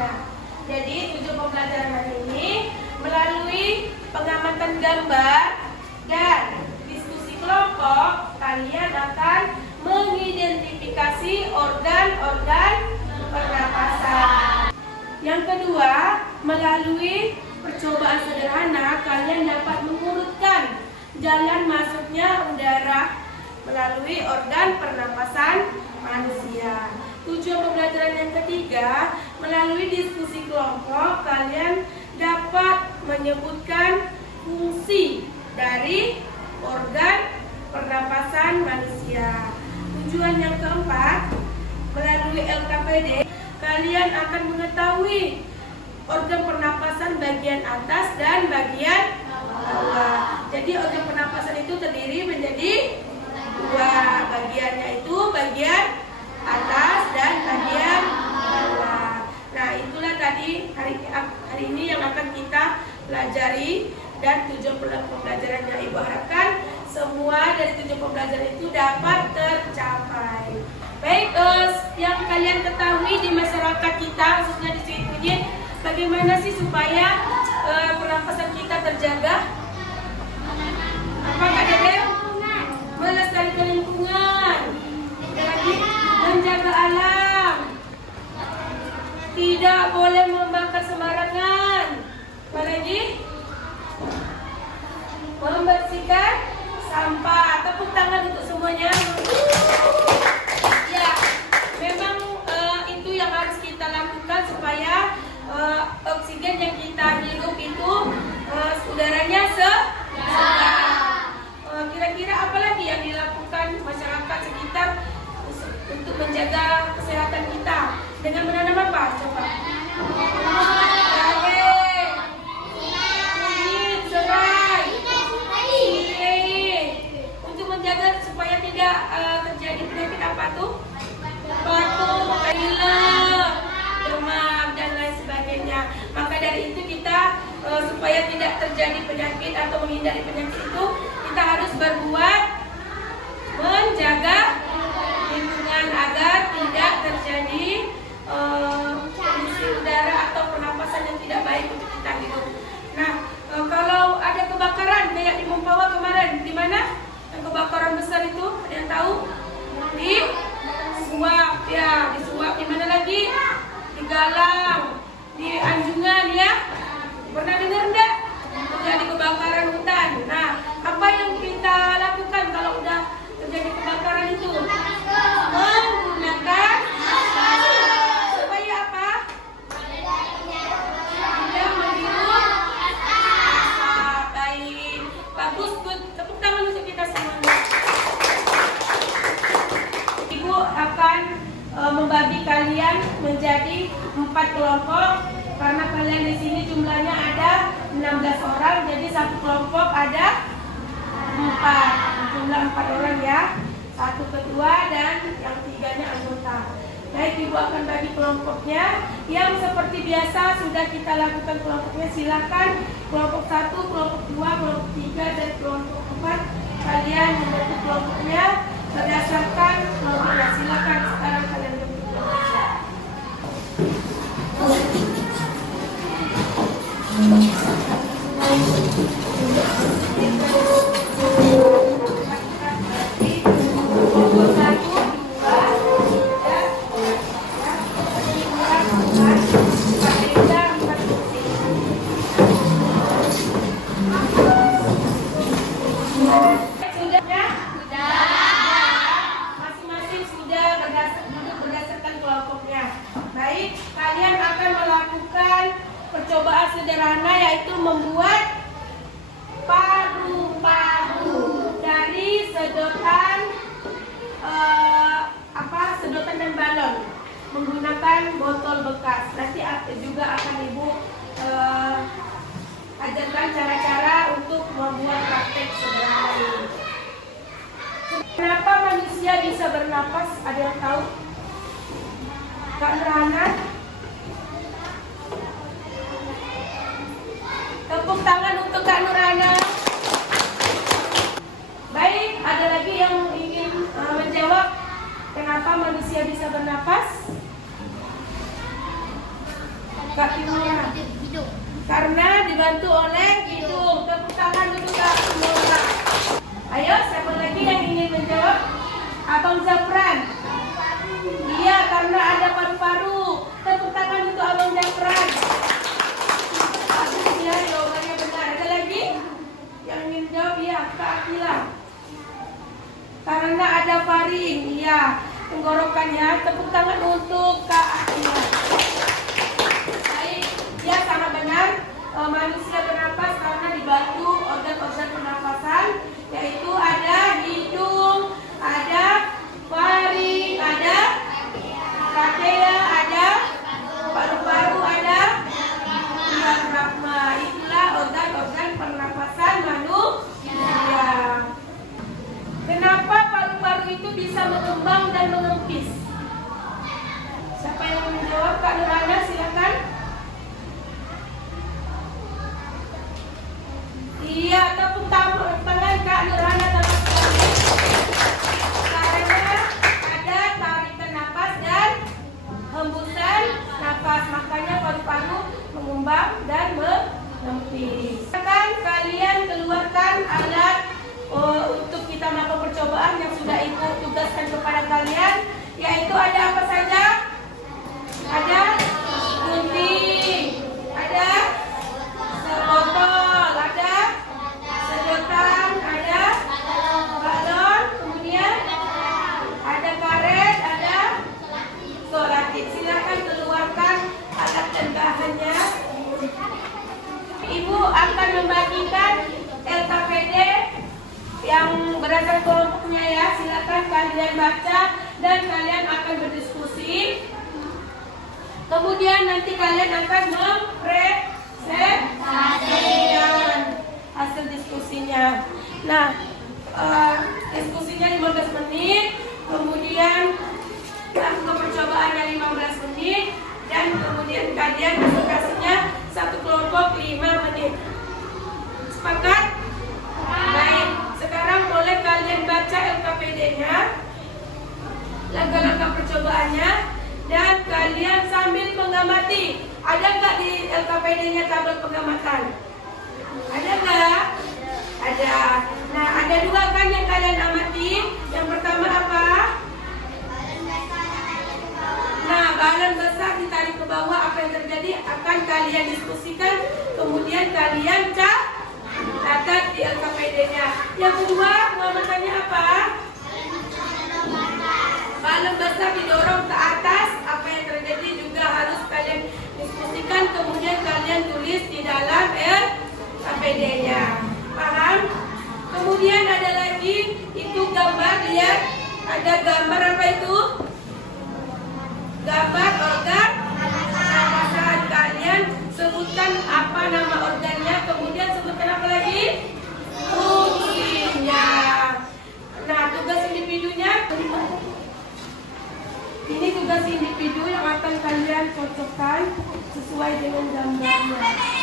sederhana. Jadi tujuan pembelajaran hari ini melalui pengamatan gambar dan diskusi kelompok, kalian akan mengidentifikasi organ-organ pernapasan. Yang kedua, melalui percobaan sederhana, kalian dapat mengurutkan jalan masuknya udara melalui organ pernapasan manusia. Tujuan pembelajaran yang ketiga, melalui diskusi kelompok, kalian dapat menyebutkan fungsi dari organ pernapasan manusia. Tujuan yang keempat, melalui LKPD, kalian akan mengetahui organ pernapasan bagian atas dan bagian bawah. Jadi organ pernapasan itu terdiri menjadi dua, bagiannya itu bagian atas dan bagian bawah. Nah, itulah tadi hari ini yang akan kita pelajari, dan tujuan pembelajarannya Ibu harapkan semua dari tujuan pembelajaran itu dapat tercapai. Baik, yang kalian ketahui di masyarakat kita, khususnya di Sweet Kunyit, bagaimana sih supaya pernapasan kita terjaga? Apa Kak Dede? Melestarikan lingkungan, lagi menjaga alam, tidak boleh membakar sembarangan, apalagi membersihkan sampah. Tepuk tangan untuk semuanya. Ya, memang itu yang harus kita lakukan supaya oksigen yang kita hirup itu udaranya segar. Kira-kira apa lagi yang dilakukan masyarakat sekitar untuk menjaga kesehatan kita? Dengan menanam apa? Coba. Jahe, kunyit, serai, untuk menjaga supaya tidak terjadi penyakit apa tuh? Batuk, pilek, demam, dan lain sebagainya. Maka dari itu kita supaya tidak terjadi penyakit atau menghindari penyakit itu, kita harus berbuat menjaga lingkungan agar tidak terjadi polusi udara atau pernapasan yang tidak baik untuk kita hidup. Nah, kalau ada kebakaran kayak di Mempawah kemarin, di mana yang kebakaran besar itu, ada yang tahu? Di Suap, ya, di Suap. Di mana lagi? Di Galang, di Anjungan, ya. Pernah dengar enggak? Terjadi kebakaran hutan. Nah, apa yang kita lakukan kalau udah terjadi kebakaran itu? Menggunakan supaya apa? Tidak menghirup asap. Baik, bagus, tepuk tangan untuk kita semuanya. Ibu akan membagi kalian menjadi 4 kelompok. Karena kalian di sini jumlahnya ada 16 orang, jadi satu kelompok ada 4, jumlah 4 orang ya, satu ketua dan yang tiganya anggota. Baik, Ibu akan bagi kelompoknya. Yang seperti biasa sudah kita lakukan kelompoknya. Silakan kelompok 1, kelompok 2, kelompok 3 dan kelompok 4 kalian membentuk kelompoknya berdasarkan kelompoknya. Silakan sekarang kalian bentuk kelompoknya. Masing-masing sudah berdasarkan kelompoknya. Baik, kalian akan melakukan percobaan sederhana, yaitu membuat paru-paru dari sedotan sedotan dan balon menggunakan botol bekas. Nanti juga akan Ibu ajarkan cara-cara untuk membuat praktek sederhana ini. Kenapa manusia bisa bernapas? Ada yang tahu? Kak Nurhana? Tepuk tangan untuk Kak Nurhana. Baik, ada lagi yang ingin menjawab kenapa manusia bisa bernapas? kaki Nora. Karena dibantu oleh hidung. Tepuk tangan dulu Kak Nora. Ayo, siapa lagi yang ingin menjawab? Abang Zafran. Iya, karena ada paru-paru. Tepuk tangan untuk Abang Zafran. Bagus ya, jawabannya benar. Ada lagi yang ingin jawab? Ya, Kak Akila. Karena ada faring. Iya, tenggorokannya. Tepuk tangan untuk Kak Akila. Baik, ya sangat benar. Manusia bernapas karena dibantu organ-organ pernapasan, yaitu ada hidung, ada faring, ada trachea, ada paru-paru, ada diafragma. Itulah organ-organ pernapasan manusia. Kenapa paru-paru itu bisa mengembang dan mengempis? Siapa yang mau menjawab? Kak Nurhana, silakan. Iya, tepuk tangan Kak Nurhana dalam sekali. Karena ada tarikan napas dan hembusan napas, makanya paru-paru mengembang dan mengempis. Kan kalian keluarkan alat untuk kita melakukan percobaan yang sudah ibu tugaskan kepada kalian, yaitu ada apa saja? Ada gunting, ada sebotol, ada sedotan, ada balon, kemudian ada karet, ada solatif. Silakan keluarkan alat dan bahannya. Ibu akan membagikan LKPD yang berasal kelompoknya ya. Silakan kalian baca dan kalian akan berdiskusi. Kemudian nanti kalian akan mempresentasikan hasil diskusinya. Nah, diskusinya 15 menit, kemudian lakukan percobaannya 15 menit, dan kemudian kalian presentasinya satu kelompok 5 menit. Sepakat? Baik, sekarang boleh kalian baca LKPD-nya, langkah-langkah percobaannya, dan kalian sambil mengamati. Ada nggak di LKPD-nya tabel pengamatan? Ada nggak? Ada. Nah, ada dua kan yang kalian amati. Yang pertama apa? Nah, balon besar ditarik ke bawah. Apa yang terjadi akan kalian diskusikan. Kemudian kalian catat di LKPD-nya. Yang kedua, pengamatannya apa? Balon besar didorong ke atas. Apa yang terjadi juga harus kalian diskusikan. Kemudian kalian tulis di dalam LKPD-nya. Paham? Kemudian ada lagi, itu gambar, lihat. Ada gambar apa itu? Gambar organ pernapasan. Kalian sebutkan apa nama organnya. Kemudian sebutkan apa lagi? Fungsinya. Nah, tugas individunya. Ini tugas individu yang akan kalian cocokkan sesuai dengan gambarnya.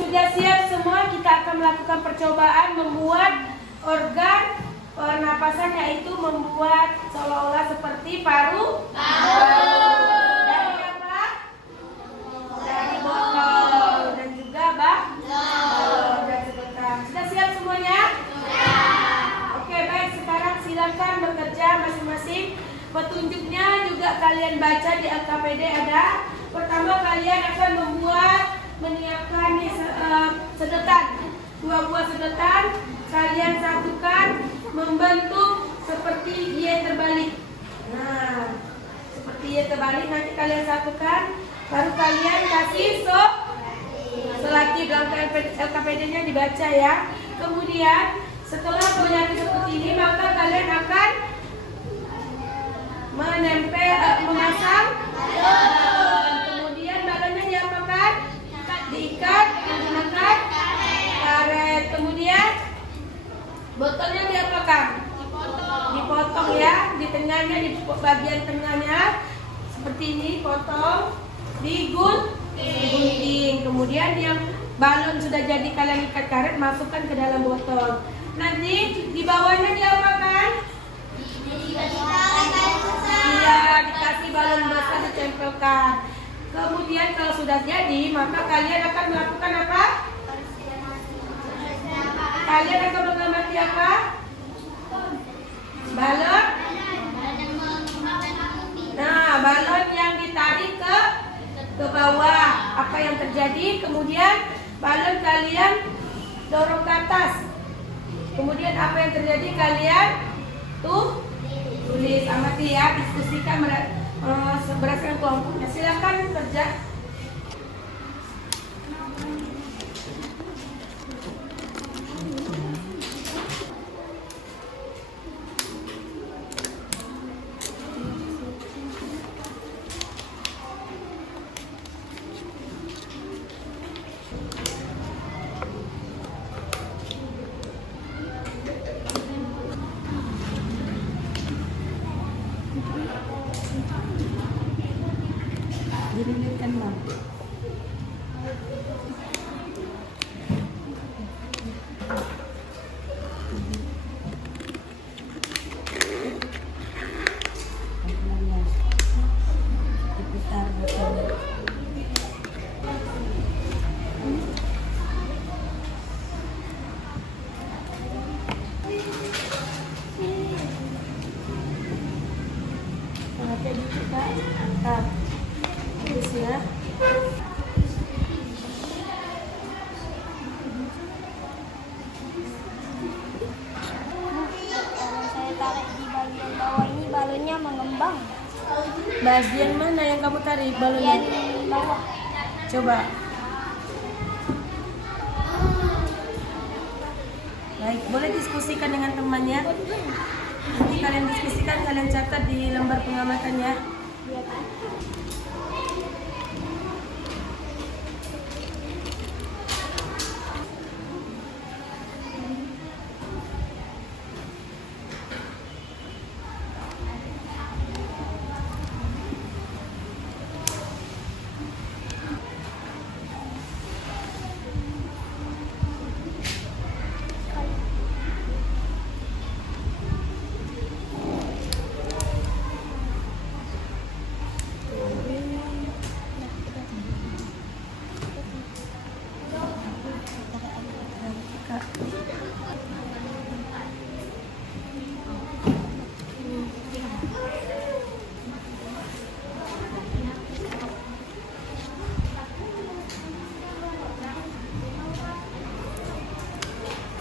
Sudah siap semua, kita akan melakukan percobaan membuat organ pernapasan, yaitu membuat seolah-olah seperti paru. Dari apa? Dari botol dan juga balon dan sedotan. Sudah siap semuanya? Oke, baik. Sekarang silakan bekerja masing-masing. Petunjuknya juga kalian baca di LKPD ada. Pertama, kalian akan menyiapkan sedotan, 2 buah sedotan. Kalian satukan membentuk seperti Y terbalik. Nah, seperti Y terbalik nanti kalian satukan. Baru kalian kasih selati dalam LKPD-nya dibaca ya. Kemudian setelah menyatu seperti ini, maka kalian akan memasang balon. Kemudian balonnya diapakan? Diikat menggunakan karet. Kemudian botolnya diapakan? Dipotong ya, di tengahnya, di bagian tengahnya seperti ini, potong, digunting. Kemudian yang balon sudah jadi kalian ikat karet, masukkan ke dalam botol. Nanti di bawahnya diapakan? Iya, dikasih balon besar ditempelkan. Kemudian kemudian kalau sudah jadi, maka kalian akan melakukan apa? Kalian akan mengamati apa? Balon. Nah, balon yang ditarik ke bawah. Apa yang terjadi? Kemudian balon kalian dorong ke atas. Kemudian apa yang terjadi? Kalian tulis, amati ya, diskusikan berdasarkan kelompoknya. Silakan kerja. Diriliskan Bang. Diputar betul. Kayak gitu Kak. Terus ya. Kalau saya tarik di bagian bawah ini balonnya mengembang. Bagian mana yang kamu tarik balonnya? Bagian bawah. Coba. Baik, boleh diskusikan dengan temannya. Nanti kalian diskusikan, kalian catat di lembar pengamatannya.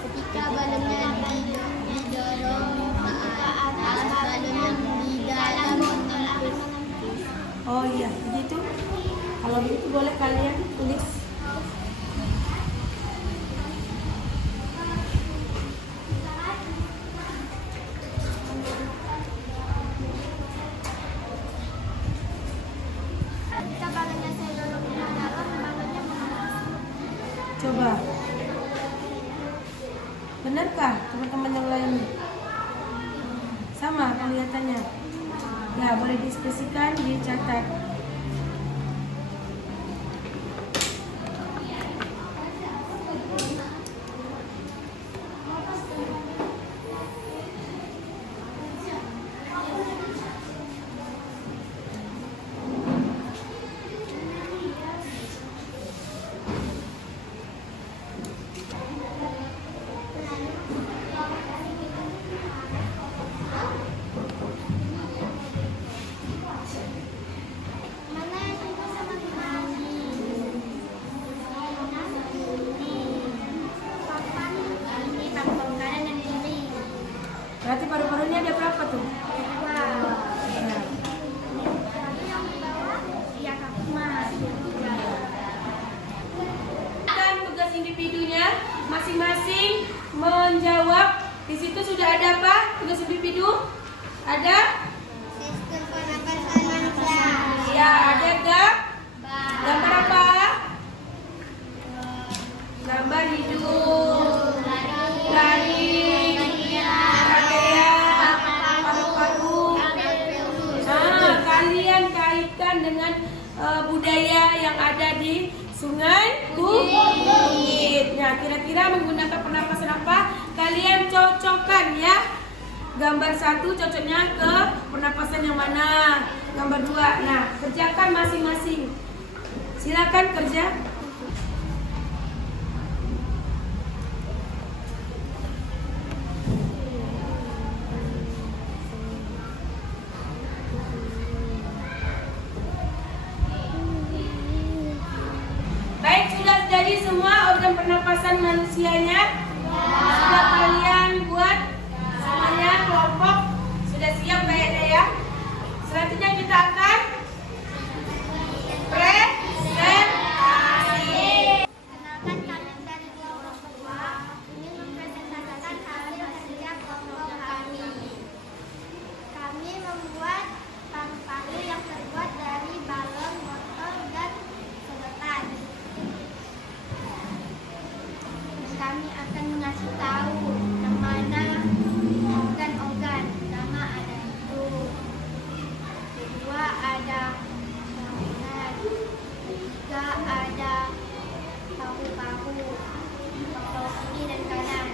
Ketika balonnya didorong ke atas, balonnya di dalam menipis. Oh iya, begitu. Kalau begitu boleh kalian tulis. Ketika balonnya saya dorong ke dalam, balonnya menipis. Coba. Benarkah teman-teman yang lain? Sama kelihatannya. Ya, boleh diskusikan, dicatat. Mana yang itu sama teman? Papan ini papan kanan dan kiri. Berarti paru-parunya ada berapa tuh? Wow. Ya. Lalu yang di bawah, ya kaki mas. Dan tugas individunya masing-masing menjawab. Di situ sudah ada apa? Tugas individu? Ada? Sistem pernapasan manusia. Ya, ada gambar apa? Gambar hidup, lari, pakaian, paru-paru. Nah, kalian kaitkan dengan budaya yang ada di Sungai Bukit. Nah, kira-kira menggunakan pernapasan apa? Kalian cocokkan ya. Gambar 1 cocoknya ke pernapasan yang mana? Gambar 2. Nah, kerjakan masing-masing. Silakan kerja. Baik, sudah jadi semua organ pernapasan manusianya? Sudah kalian buat semuanya kelompok? Sudah siap kayaknya ya? Selanjutnya kita akan presentasi. Kenalkan, kami dari kelompok kedua ingin mempresentasikan hasil kerja kelompok kami. Kami membuat palu-palu yang terbuat dari balon, botol, dan sedotan. Kami akan mengasih tahu yang mana organ-organ. Pertama ada itu, kedua ada tangan, ketiga ada paru-paru atau kiri dan kanan,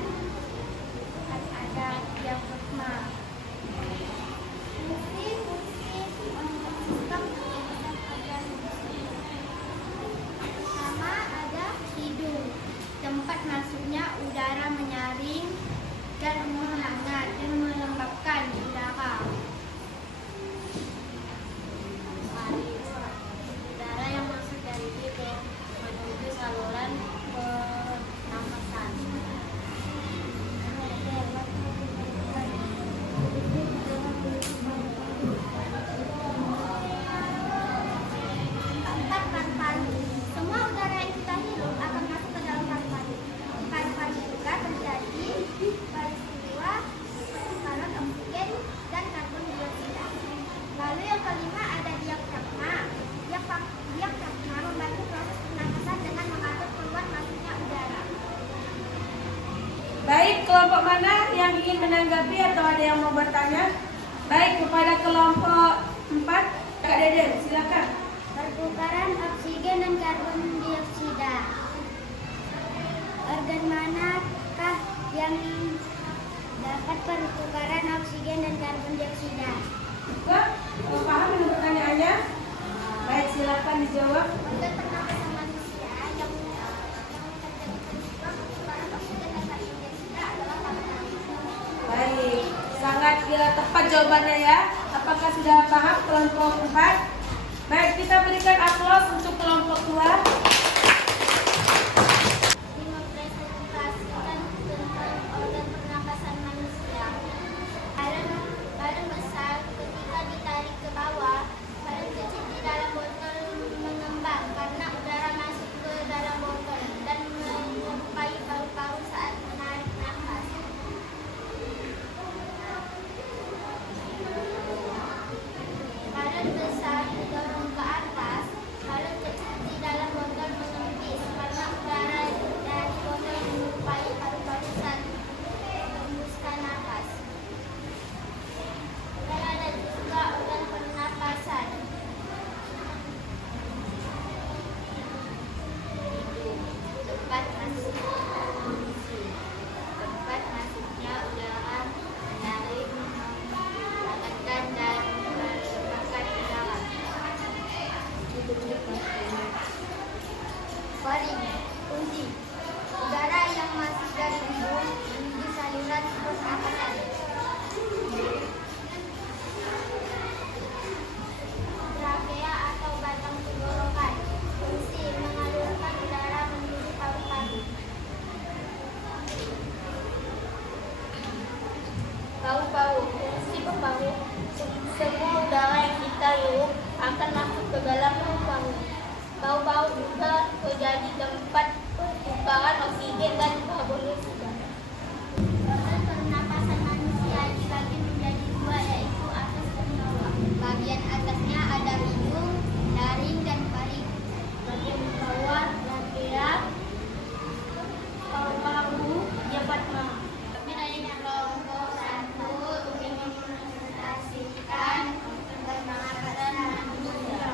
empat ada diafragma. Fungsi sistem pernapasan organ manusia. Pertama ada hidung, tempat masuknya udara menyaring dan menghangat dan melembabkan udara. Udara yang masuk dari hidung menuju saluran pernapasan. Keempat, paru-paru. Semua udara yang kita hirup akan masuk ke dalam paru-paru. Paru-paru juga terjadi peristiwa pertukaran oksigen dan karbon dioksida. Lalu yang kelima ada diafragma. Diafragma membantu proses pernapasan dengan mengatur keluar masuknya udara. Baik, kelompok mana yang ingin menanggapi atau ada yang mau bertanya? Baik, kepada kelompok 4, Kak Deden, silakan. Pertukaran oksigen dan karbon dioksida. Organ manakah yang dapat pertukaran oksigen dan karbon dioksida? Juga paham dengan pertanyaannya? Baik, silakan dijawab. Organ pernapasan manusia yang terjadi peristiwa pertukaran oksigen dan karbon dioksida adalah paru-paru. Baik, sangat tepat jawabannya ya. Apakah sudah paham kelompok 4? Baik, kita berikan aplaus untuk kelompok 2. Mempresentasikan tentang organ pernapasan manusia. Balon besar ketika ditarik ke bawah, balon kecil di dalam botol mengembang karena udara masuk ke dalam botol dan menyerupai paru-paru saat menarik nafas. Balon besar didorong ke atas, balon kecil di dalam botol menempis karena udara dari botol menyerupai paru-paru saat menghembuskan nafas. Dan ada juga organ pernapasan. Tempat masuknya udara menyaring, menghangatkan dan melembabkan udara. Faring, fungsi udara yang masuk dari hidung menuju saluran pernapasan. Trakea atau batang tenggorokan, fungsi mengalirkan udara menuju paru-paru. Paru-paru, fungsi pembahu. Semua udara yang kita hirup akan masuk ke dalam paru-paru. Paru-paru juga terjadi tempat pertukaran oksigen dan karbon dioksida. Organ pernapasan manusia dibagi menjadi dua, yaitu atas dan bawah. Bagian atasnya ada hidung, taring, dan paring. Bagian bawah trakea, paru-paru, diafragma. Kelompok 1 ingin mempresentasikan pernapasan manusia.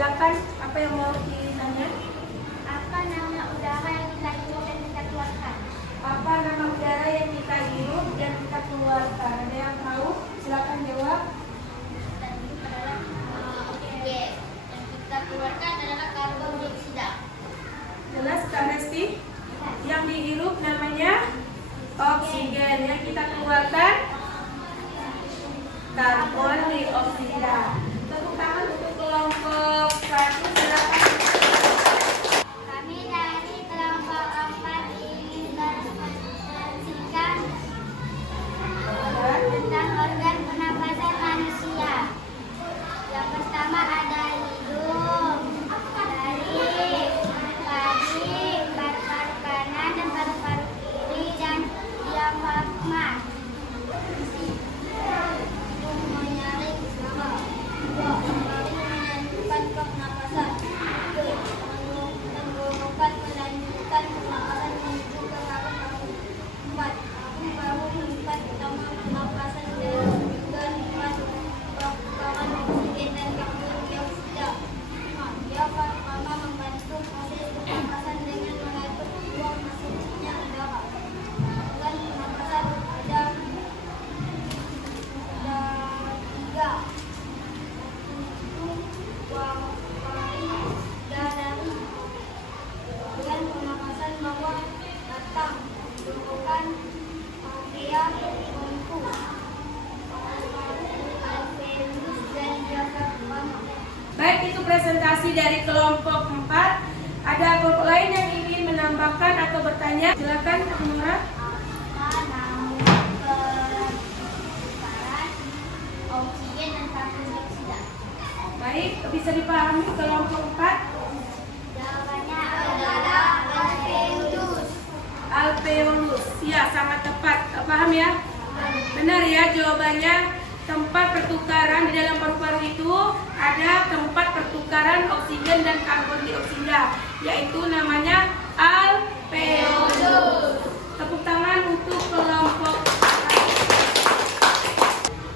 silakan, apa yang mau ditanya? Apa nama udara yang kita hirup dan kita keluarkan? Apa nama udara yang kita hirup dan kita keluarkan? Ada yang tahu? Silakan jawab. Dan itu adalah oksigen. Yang kita keluarkan adalah karbon dioksida. Jelas Kak Resti? Yang dihirup namanya oksigen, yang kita keluarkan karbon dioksida. Tepuk tangan untuk kelompok 1, silakan. Kami dari kelompok 4 ingin berpresentasikan tentang organ pernapasan manusia. Yang pertama ada hidung, dari padi, paru-paru kanan dan paru-paru kiri, dan diafragma. Hidung menyaring usaha. 2. Kembali melanjutkan pernapasan. 3. Menggolongkan melanjutkan pernapasan menuju ke paru-paru. 4. Paru-paru tempat utama pernapasan dan 4. Pertukaran oksigen dan karbon dioksida. 5. Diafragma membantu proses pernapasan dengan mengatur buang masuknya udara. Organ pernapasan ada 3. Buang paru dari organ pernapasan bawah batang, tenggorokan, trachea, bronku, alveolus dan diafragma. Baik, itu presentasi dari kelompok 4. Ada kelompok lain yang ingin menambahkan atau bertanya? Silakan, Nora. Apa nama pertukaran oksigen dan karbon dioksida? Baik, bisa dipahami kelompok 4? Jawabannya adalah alveolus. Alveolus, ya sangat tepat. Paham ya? Benar ya jawabannya. Tempat pertukaran di dalam paru-paru itu ada tempat pertukaran oksigen dan karbon dioksida, yaitu namanya alveolus. Tepuk tangan untuk kelompok.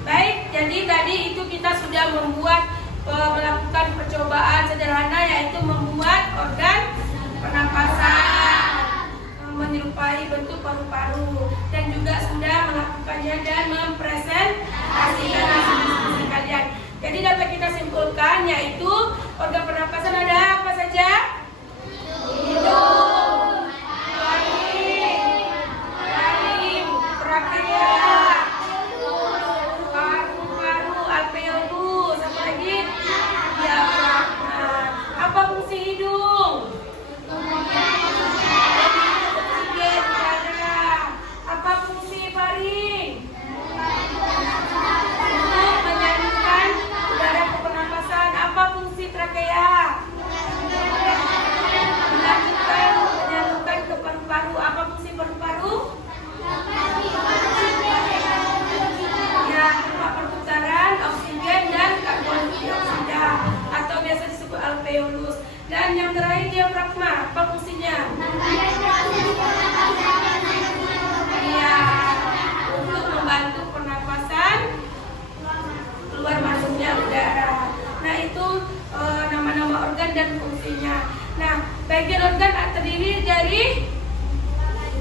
Baik, jadi tadi itu kita sudah melakukan percobaan sederhana, yaitu membuat organ pernapasan menyerupai bentuk paru-paru, dan juga sudah melakukannya dan mempresentasikan hasil kalian. Jadi dapat kita simpulkan, yaitu organ pernapasan ada apa saja? Hidung, laring, trachea, paru-paru, alveolus, apa lagi? Diafragma. Apa fungsi hidung? Oksigen darah. Apa fungsi faring? Untuk menyalurkan udara ke pernapasan. Apa fungsi trachea? Menyalurkan ke paru-paru. Apa fungsi paru-paru? Ya, tempat pertukaran oksigen dan karbon dioksida, atau biasa disebut alveolus. Dan yang terakhir diafragma, apa fungsinya? Iya, untuk membantu pernapasan keluar masuknya udara. Nah, itu nama-nama organ dan fungsinya. Nah, bagian organ terdiri dari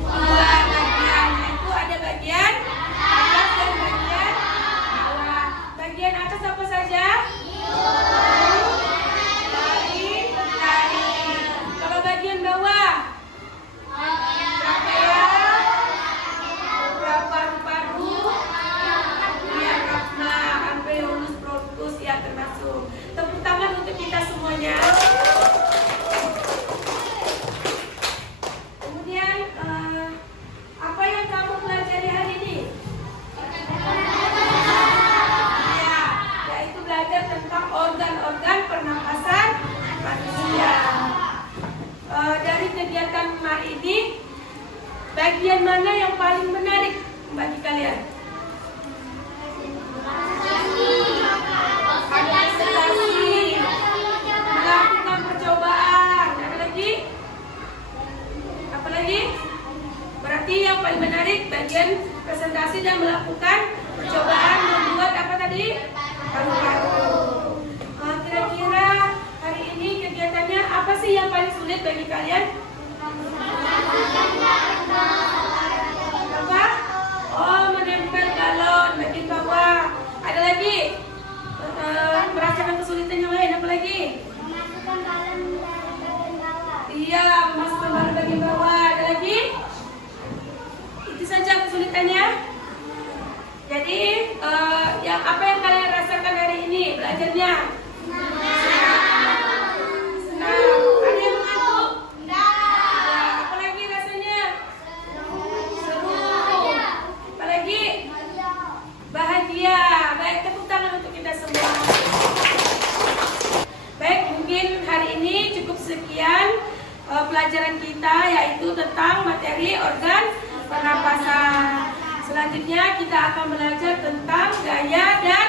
2 bagian, yaitu ada bagian atas dan bagian bawah. Bagian atas apa saja? Laring, taring. Kalau bagian bawah? Trachea, paru-paru, diafragma, alveolus, bronkus, ya termasuk. Tepuk tangan untuk kita semuanya. Kemudian apa yang kamu pelajari hari ini? Ya, yaitu belajar tentang organ-organ pernapasan manusia. Dari kegiatan hari ini, bagian mana yang paling menarik bagi kalian? Presentasi, melakukan percobaan. Ada lagi? Apa lagi? Berarti yang paling menarik bagian presentasi dan melakukan percobaan membuat apa tadi? Paru-paru. Kira-kira hari sulit bagi kalian? Apa? Oh, menempel galon bagian bawah. Ada lagi? Merasakan kesulitan yang lain, apa lagi? Memasukkan balon dari bagian bawah. Iya, memasukkan balon bagian bawah. Ada lagi? Itu saja kesulitannya. Jadi, apa yang kalian rasakan hari ini belajarnya? Senang. Ada yang mengantuk? Apa lagi rasanya? Seru. Apa lagi? Bahagia. Baik, tepuk tangan untuk kita semua. Baik, mungkin hari ini cukup sekian pelajaran kita, yaitu tentang materi organ pernapasan. Selanjutnya kita akan belajar tentang gaya dan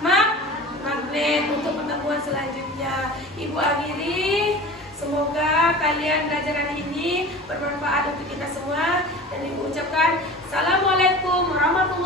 magnet untuk pertemuan selanjutnya. Ibu akhiri, semoga kalian belajar hari ini bermanfaat untuk kita semua, dan Ibu ucapkan Assalamualaikum warahmatullahi wabarakatuh.